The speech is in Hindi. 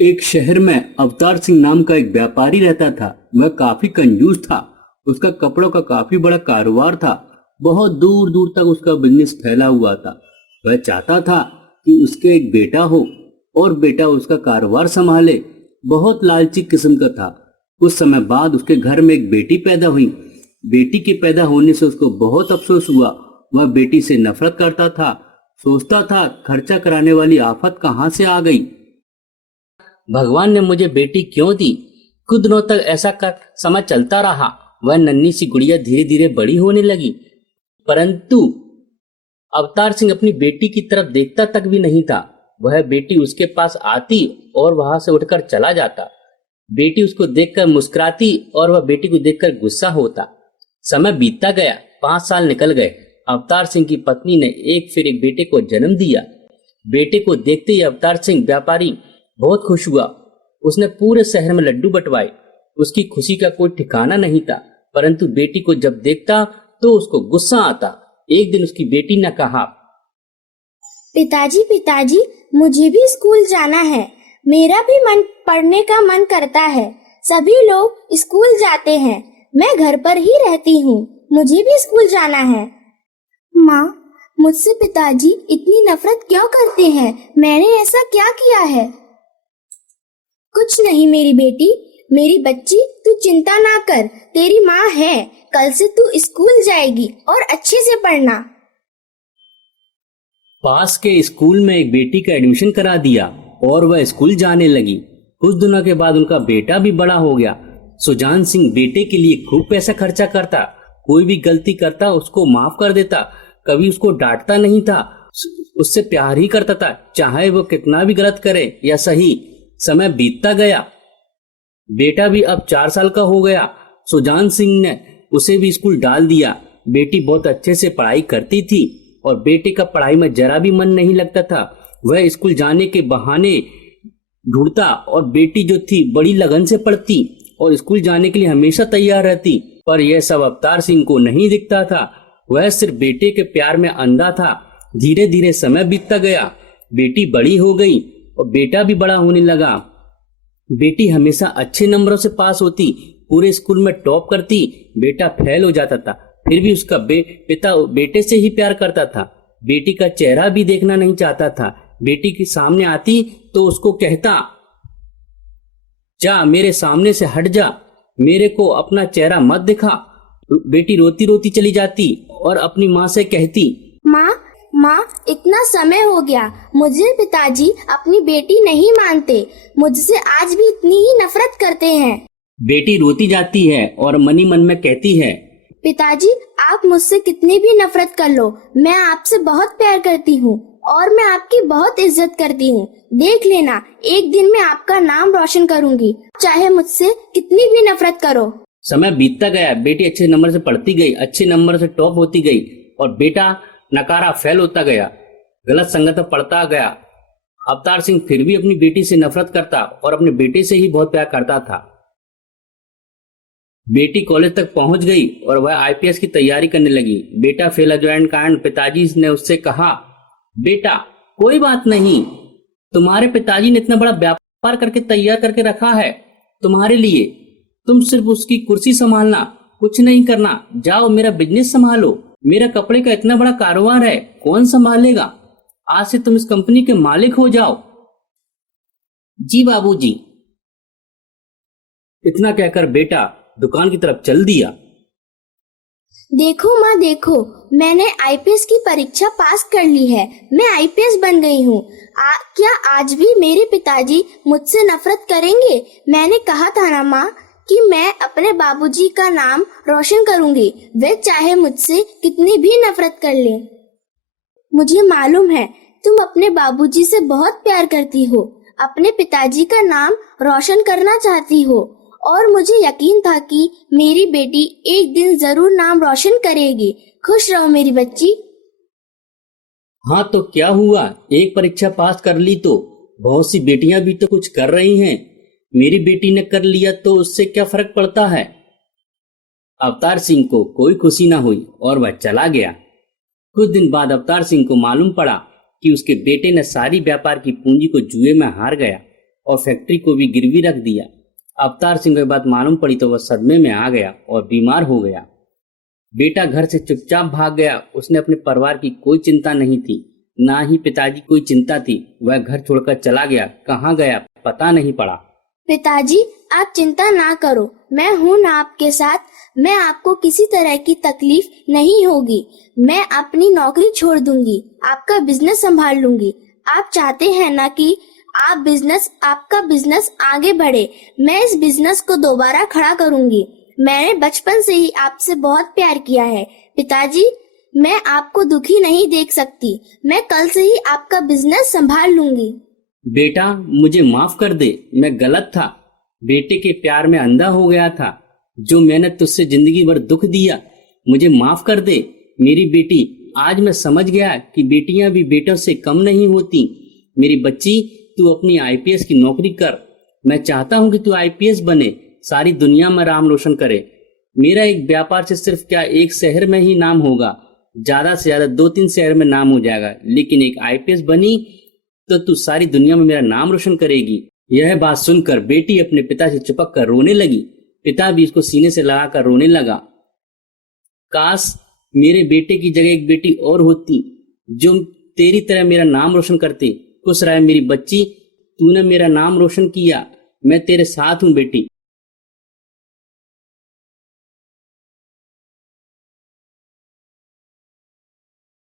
एक शहर में अवतार सिंह नाम का एक व्यापारी रहता था। वह काफी कंजूस था। उसका कपड़ों का काफी बड़ा कारोबार था। बहुत दूर दूर तक उसका बिजनेस फैला हुआ था। वह चाहता था कि उसके एक बेटा हो और बेटा उसका कारोबार संभाले। बहुत लालची किस्म का था। कुछ समय बाद उसके घर में एक बेटी पैदा हुई। बेटी के पैदा होने से उसको बहुत अफसोस हुआ। वह बेटी से नफरत करता था। सोचता था खर्चा कराने वाली आफत कहाँ से आ गई। भगवान ने मुझे बेटी क्यों दी। कुछ दिनों तक ऐसा कर समय चलता रहा। वह नन्ही सी गुड़िया धीरे धीरे बड़ी होने लगी, परंतु अवतार सिंह अपनी बेटी की तरफ देखता तक भी नहीं था। वह बेटी उसके पास आती और वहां से उठकर चला जाता। बेटी उसको देखकर मुस्कुराती और वह बेटी को देखकर गुस्सा होता। समय बीतता गया। 5 साल निकल गए। अवतार सिंह की पत्नी ने एक फिर एक बेटे को जन्म दिया। बेटे को देखते ही अवतार सिंह व्यापारी बहुत खुश हुआ। उसने पूरे शहर में लड्डू बंटवाए। उसकी खुशी का कोई ठिकाना नहीं था, परंतु बेटी को जब देखता तो उसको गुस्सा आता। एक दिन उसकी बेटी ने कहा, पिताजी पिताजी, मुझे भी स्कूल जाना है। मेरा भी मन पढ़ने का मन करता है। सभी लोग स्कूल जाते हैं, मैं घर पर ही रहती हूँ। मुझे भी स्कूल जाना है। माँ, मुझसे पिताजी इतनी नफरत क्यों करते हैं? मैंने ऐसा क्या किया है? कुछ नहीं मेरी बेटी, मेरी बच्ची, तू चिंता ना कर। तेरी माँ है, कल से तू स्कूल जाएगी और अच्छे से पढ़ना। पास के स्कूल में एक बेटी का एडमिशन करा दिया और वह स्कूल जाने लगी। कुछ दिनों के बाद उनका बेटा भी बड़ा हो गया। सुजान सिंह बेटे के लिए खूब पैसा खर्चा करता। कोई भी गलती करता उसको माफ कर देता। कभी उसको डांटता नहीं था, उससे प्यार ही करता था, चाहे वो कितना भी गलत करे या सही। समय बीतता गया। बेटा भी अब 4 साल का हो गया। सुजान सिंह ने उसे भी स्कूल डाल दिया। बेटी बहुत अच्छे से पढ़ाई करती थी और बेटे का पढ़ाई में जरा भी मन नहीं लगता था। वह स्कूल जाने के बहाने ढूंढता और बेटी जो थी बड़ी लगन से पढ़ती और स्कूल जाने के लिए हमेशा तैयार रहती। पर यह सब अवतार सिंह को नहीं दिखता था। वह सिर्फ बेटे के प्यार में अंधा था। धीरे धीरे समय बीतता गया। बेटी बड़ी हो गई और बेटा भी बड़ा होने लगा। बेटी हमेशा अच्छे नंबरों से पास होती, पूरे स्कूल में टॉप करती। बेटा फेल हो जाता था, फिर भी उसका पिता बेटे से ही प्यार करता था। बेटी का चेहरा भी देखना नहीं चाहता था। बेटी के सामने आती तो उसको कहता, जा मेरे सामने से हट जा, मेरे को अपना चेहरा मत दिखा। बेटी रोती रोती चली जाती और अपनी माँ से कहती, माँ, इतना समय हो गया, मुझे पिताजी अपनी बेटी नहीं मानते। मुझसे आज भी इतनी ही नफरत करते हैं। बेटी रोती जाती है और मनी मन में कहती है, पिताजी आप मुझसे कितनी भी नफरत कर लो, मैं आपसे बहुत प्यार करती हूँ और मैं आपकी बहुत इज्जत करती हूँ। देख लेना, एक दिन मैं आपका नाम रोशन करूँगी, चाहे मुझसे कितनी भी नफरत करो। समय बीतता गया। बेटी अच्छे नंबर से पढ़ती गई, अच्छे नंबर से टॉप होती गई और बेटा नकारा फेल होता गया, गलत संगत में पढ़ता गया। अवतार सिंह फिर भी अपनी बेटी से नफरत करता और अपने बेटे से ही बहुत प्यार करता था। बेटी कॉलेज तक पहुंच गई और वह आईपीएस की तैयारी करने लगी। बेटा फेल हो जाने के कारण पिताजी ने उससे कहा, बेटा कोई बात नहीं, तुम्हारे पिताजी ने इतना बड़ा व्यापार करके तैयार करके रखा है तुम्हारे लिए। तुम सिर्फ उसकी कुर्सी संभालना, कुछ नहीं करना। जाओ मेरा बिजनेस संभालो। मेरा कपड़े का इतना बड़ा कारोबार है, कौन संभालेगा? आज से तुम इस कंपनी के मालिक हो जाओ। जी बाबूजी। इतना कहकर बेटा दुकान की तरफ चल दिया। देखो माँ देखो, मैंने आईपीएस की परीक्षा पास कर ली है। मैं आईपीएस बन गई हूँ। क्या आज भी मेरे पिताजी मुझसे नफरत करेंगे? मैंने कहा था ना माँ कि मैं अपने बाबूजी का नाम रोशन करूंगी, वे चाहे मुझसे कितनी भी नफरत कर ले। मुझे मालूम है तुम अपने बाबूजी से बहुत प्यार करती हो, अपने पिताजी का नाम रोशन करना चाहती हो और मुझे यकीन था कि मेरी बेटी एक दिन जरूर नाम रोशन करेगी। खुश रहो मेरी बच्ची। हाँ तो क्या हुआ, एक परीक्षा पास कर ली तो बहुत सी बेटियां भी तो कुछ कर रही हैं। मेरी बेटी ने कर लिया तो उससे क्या फर्क पड़ता है। अवतार सिंह को कोई खुशी ना हुई और वह चला गया। कुछ दिन बाद अवतार सिंह को मालूम पड़ा कि उसके बेटे ने सारी व्यापार की पूंजी को जुए में हार गया। और फैक्ट्री को भी गिरवी रख दिया। अवतार सिंह को ये बात मालूम पड़ी तो वह सदमे में आ गया और बीमार हो गया। बेटा घर से चुपचाप भाग गया। उसने अपने परिवार की कोई चिंता नहीं थी, ना ही पिताजी कोई चिंता थी। वह घर छोड़कर चला गया। कहाँ गया पता नहीं पड़ा। पिताजी, आप चिंता ना करो, मैं हूँ ना आपके साथ। मैं आपको किसी तरह की तकलीफ नहीं होगी। मैं अपनी नौकरी छोड़ दूंगी, आपका बिजनेस संभाल लूंगी। आप चाहते हैं ना कि आपका बिजनेस आगे बढ़े। मैं इस बिजनेस को दोबारा खड़ा करूंगी। मैंने बचपन से ही आपसे बहुत प्यार किया है पिताजी। मैं आपको दुखी नहीं देख सकती। मैं कल से ही आपका बिजनेस संभाल लूंगी। बेटा मुझे माफ कर दे, मैं गलत था। बेटे के प्यार में अंधा हो गया था। जो मैंने तुझसे जिंदगी भर दुख दिया, मुझे माफ कर दे मेरी बेटी। आज मैं समझ गया कि बेटियां भी बेटों से कम नहीं होती। मेरी बच्ची, तू अपनी आईपीएस की नौकरी कर। मैं चाहता हूं कि तू आईपीएस बने, सारी दुनिया में नाम रोशन करे। मेरा एक व्यापार से सिर्फ क्या एक शहर में ही नाम होगा, ज्यादा से ज्यादा 2-3 शहर में नाम हो जाएगा। लेकिन एक आईपीएस बनी तो तू सारी दुनिया में मेरा नाम रोशन करेगी। यह बात सुनकर बेटी अपने पिता से चिपक कर रोने लगी। पिता भी इसको सीने से लगाकर रोने लगा। काश मेरे बेटे की जगह एक बेटी और होती जो तेरी तरह मेरा नाम रोशन करती। खुश रहे मेरी बच्ची, तूने मेरा नाम रोशन किया। मैं तेरे साथ हूँ बेटी।